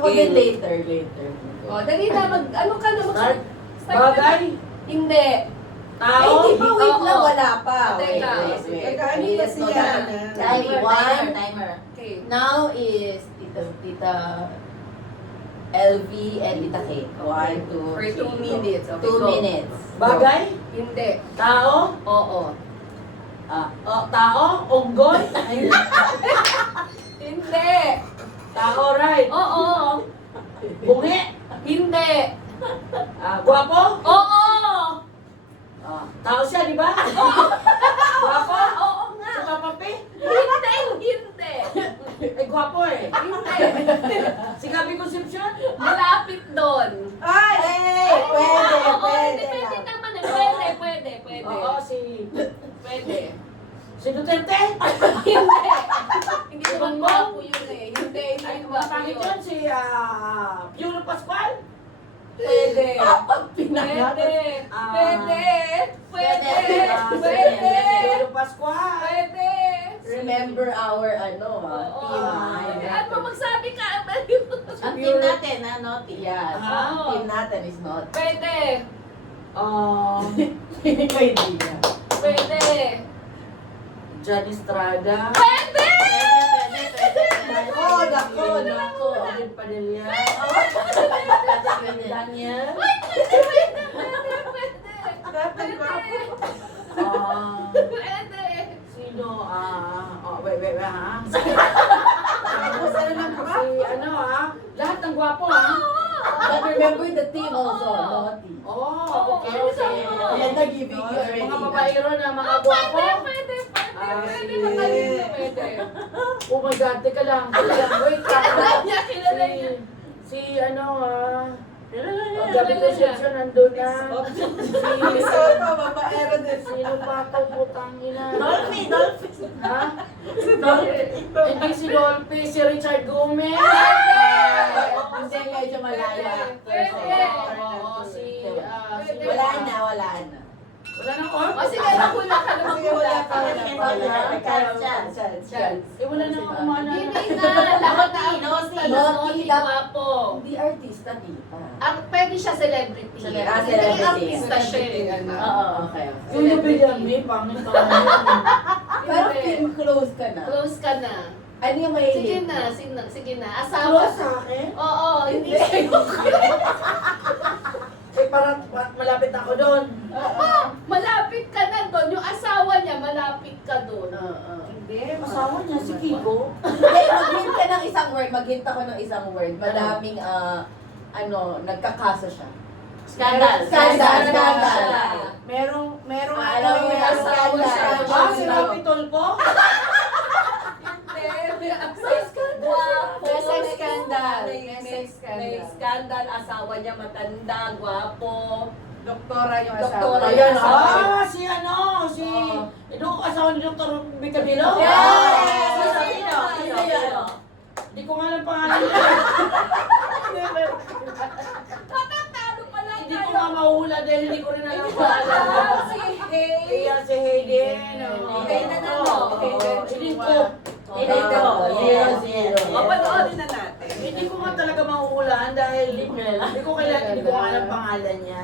Gusto ko din later. O, dali na, ano ka na? Start. Start ka na. Bagay. Hindi. Ay, Tao. di pa, wait Oo. lang, wala pa. Teka. Teka, ano ba Yes, siya? timer. Okay. Now is Tita LV and Tita K. 1, 2, For 2 minutes. Okay, 2 go. minutes. Bagay. Hindi. Tao. Oo. Tao. Unggoy. Hindi. Tao, right. Oo. Bungi. Hindi. Guwapo. Oo. Tao siya, di ba? Guwapo. Oo nga. Si Papa P. Hindi. Eh, guwapo eh. Hindi. Si Gabi Concepcion. Malapit doon. Ay! Hey, pwede, Oo, pwede Pwede lang. naman eh. Pwede. Oo, Pwede. si Duterte. Hindi. Hindi naman gwapo yun eh. Hindi Ay, gwapo pangit yun. yun, si Piolo Pascual. Pwede. Kapag pinangat. Pwede. Ah. Pwede. Pwede. Pwede. Piolo Pascual. Pwede. Remember our Oo. team. Ano magsabi ka? Ang team natin, Yes. Oo. Team natin is not. Pwede. Pwede na. Pwede. John Estrada. Pwede! Oh, nako. David Padilla. Daniel. Pwede. Pwede. Sino? Wait, ha? Tapos ano lang ba? Lahat ng gwapo, ha? But remember the team also, naughty. Okay. And I'm giving you already. Mga babaero na mga gwapo. Pwede. Sige. Matalino, pwede. Oh my God, teka lang. Wait Kilala lang. niya, kilala niya. Si Gabi Concepcion nandun na. Gusto pa, babaero din. Sino pa ito, putang ina? Dolphy. Ha? Hindi si Dolphy, si Richard Gomez. Hindi, medyo malayo. Pwede. Oo, si... Wala na. Wala na ko? O sige, nakula ka na Sige, wala pa. Chance. Wala na akong umana. Hindi na. Lahat na Naughty, gwapo. Hindi artista, tita. Pwede siya celebrity. Celebrity. Hindi artista siya eh. Oo, okay. Yung Nobel pangit ka naman. Pero film close ka na. Close ka na. Ano yung may Sige na. Asawa. Close sa akin? Oo, hindi sa'yo. Parang malapit ako doon. Malapit ka na doon. Yung asawa niya, malapit ka doon. Hindi, asawa niya si Kiko. Hindi, mag-hint ka ng isang word. Mag-hint ako ng isang word. Madaming, nagkakaso siya. Scandal. Merong Alam mo yung asawa siya. Si Rapi Tolpo? May scandal. May May scandal. Asawa niya matanda, gwapo. Doktora yung Doktora. asawa. Ayan, asawa. si ito asawa ni Dr. Bicabilo? Yes! Sino? Hindi ko nga alam pangalan niya. Tatatalo pala Hindi ko nga mahuhula dahil hindi ko rin alam pangalan. Si Hay. Iya, si Hayden. Hayden ano? Hindi ko. Papanoorin na natin. Hindi ko nga talaga mahuhulaan dahil hindi ko alam pangalan niya.